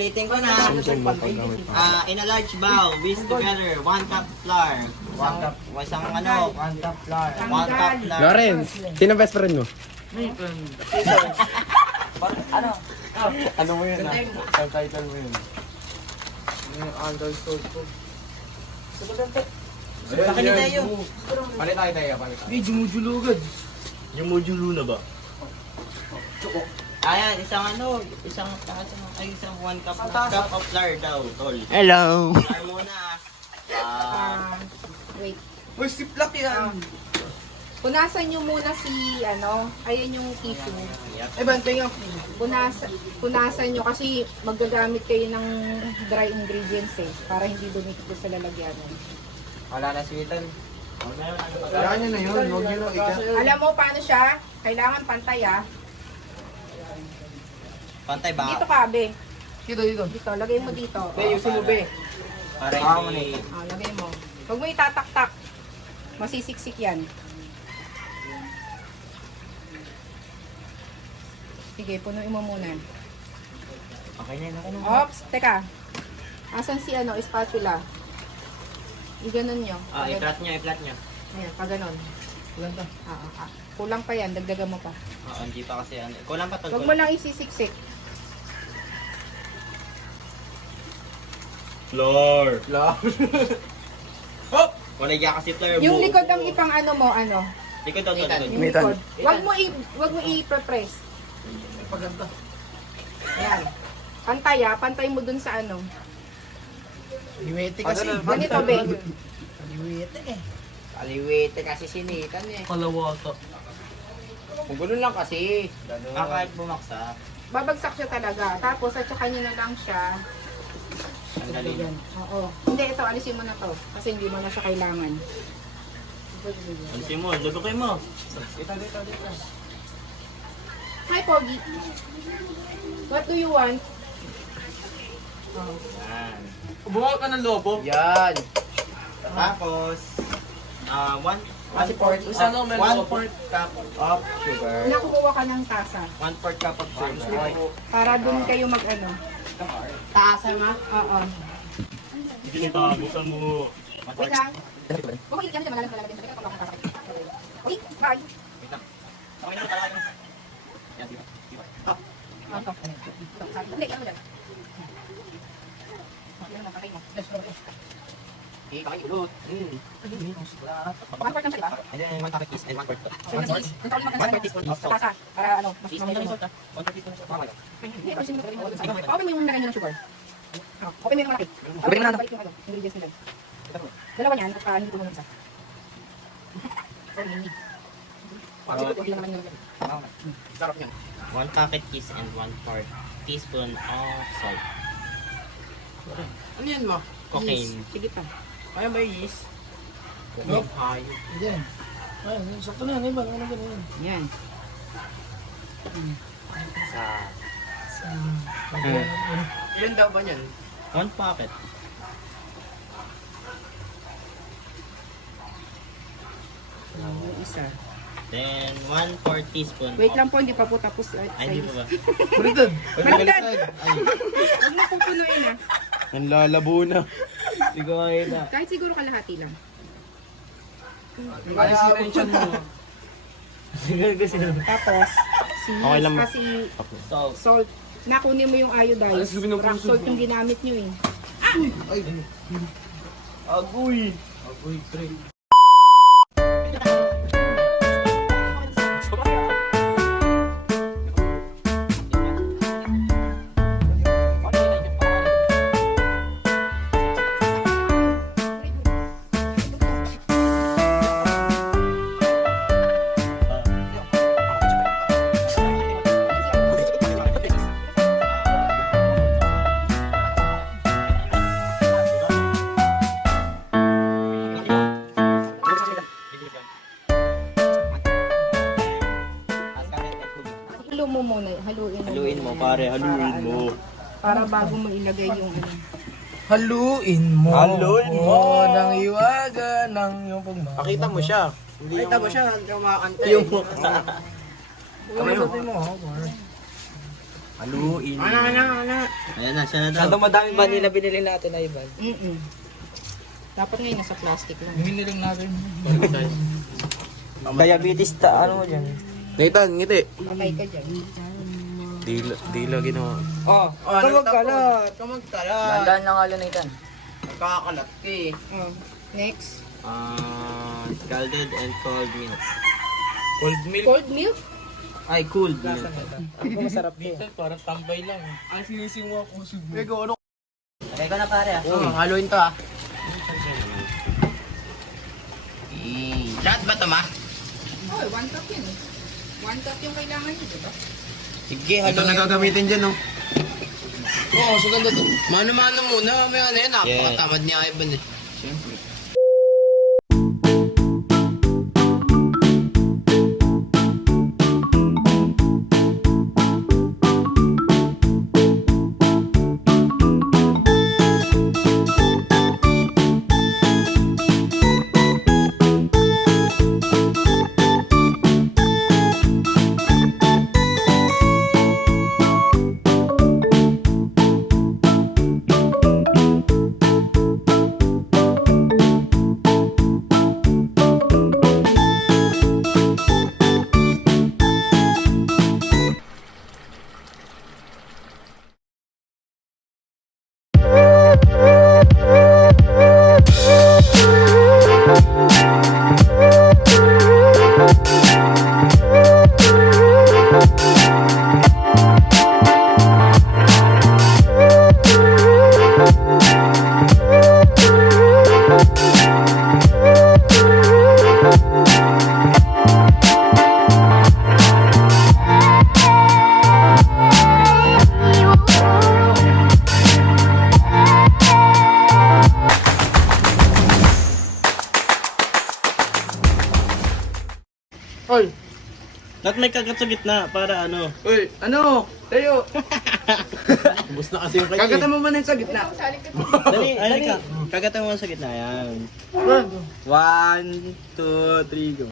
ulitin ko na. In a large bowl, whisk together, 1 cup flour. 1 cup flour. 1 cup flour. Lawrence, sino best friend mo? Ano? Ano mo yun Subtitle mo yun. Understood ko. Laki ni Tayo. Palit tayo. Jumujulo na ba? Ayan, isang 1 cup of flour daw, tol. Hello! Flour muna. Wait. Uy, siplak yan! Punasan nyo muna si, ayan yung tissue. Eh, bantay nga. Punasan nyo kasi magagamit kayo ng dry ingredients para hindi dumikit sa lalagyanan. Wala na sweetan. Kaya nyo na yun, huwag nyo ikat. Alam mo paano siya? Kailangan pantay Pantay ba? Dito ka, be. Dito. Dito, lagay mo dito. Be, yusin mo, be. Para hindi... Lagay mo. Huwag mo itatak-tak. Masisiksik yan. Sige, punuin mo muna. Okay na. Oops, teka. Asan si spatula? I-ganon nyo. I-flat nyo. Ayan, pa ganon. Ilan to? Kulang pa yan, dagdagan mo pa. Hindi pa kasi ano. Kulang pa tol. Huwag mo lang isisiksik. Floor. Hop! Wala iya kasi flour. Yung likod ng ipang mo, Likod daw, tol. yung likod. Huwag mo i-press. Paganda. Ayan. Pantay mo dun sa Liwete kasi. Ganito, be. Liwete eh. Kaliwete kasi sinitan eh. Kalawata. Kung gano'n lang kasi. Kahit bumaksa. Babagsak siya talaga. Tapos, at saka nyo na lang siya. Sandali. Oo. Hindi, ito, alisin mo na to. Kasi hindi mo na siya kailangan. Alisin mo, lulukin mo. Dito. Hi, Pogi. What do you want? Yan. Bumawa ka ng lobo. Yan. Tapos, 1/4 cup of sugar. Nakukuha ka ng tasa. 1/4 cup of sugar. Para dun kayo Tasa ma? Oo. Hindi nito, buksan mo. Wait lang. Huwag mo iligyan siya, malalang din. Okay, bye. Okay na, talaga na. Yan, di ba? Hindi, yan mo dyan. Yan mo, patay mo. Ipakikilot. 1/4 lang siya, diba? And then, 1 packet is and 1/4. 1/4 teaspoon of salt. Tasa, para mas mamaya mo. Hindi, open mo yung lagay nyo ng sugar. Open mo yung malaki. Open mo na. Balik yung ingredients nila. Dalawa niyan, at hindi ko muna isa. Sorry, hindi. Hindi lang naman yung sarap niyan. 1 packet is and 1/4 teaspoon of salt. Ano yan mo? Cocaine. Sige pa. Kaya ba yung yeast? Nope. Hayop. Yan. Ay, sakto na yan. Iba, ano ganun. Yan. Sa... Ilan daw ba yan? 1 packet. Isa. Then, 1/4 teaspoon Wait of... lang po, hindi pa po tapos. Ay, hindi pa ba? Baliktad. Baliktad! Huwag mo pong punuin Ang lalabo na. Hindi ko makita. Kahit siguro kalahati lang. Kaya si tension mo. Tapos, si Okay lang. kasi Salt. salt. Nakunin mo yung iodized. Alas, sabi ng Rock puso salt mo. yung ginamit nyo eh. Ay, Agoy! agoy, pre. Halo mo muna. Haluin mo, pare. Haluin mo. Para bago mo ilagay yung Haluin mo. Haluin mo. Nang iwaga ng iyong pagmamahal. Pakita mo siya. Pakita mo siya. Hindi ka makakanta. Yung Kamay mo. Kamay mo. Haluin. Ayan na, siya na daw. Saan madami vanilla binili natin na iba? Dapat ngayon nasa plastic lang. Binili rin natin. Diabetes ta, ano mo dyan? Nathan, ngiti. Patay ka dyan. Dila ginawa. Oh, kamagkalat. Kamagkalat. Dandaan lang halo, Nathan. Nagkakalat ka eh. Oh. Next. Scalded and cold milk. Cold milk. Cold milk? Ay, cooled milk. Ako masarap to. Parang tambay lang. Ang sinising mo ako subo. Okay ko na pare ah. Haluin to ah. Lahat ba ito ma? Oh, 1 cup yun eh. 1 cup yung kailangan nyo, diba? Sige, Ito na gagamitin dyan, no? Oo, so ganda to. Mano-mano muna. May ano yan, napakatamad niya Ivan eh. Siyempre. Oy! Lahat may kagat sa gitna para ano. Oy! Ano? Tayo! Ubus na kasi yung kanya. Kagatan mo ba na yung sa gitna? Dali, dali. Kagatan mo sa gitna yan. 1, 2, 3, go.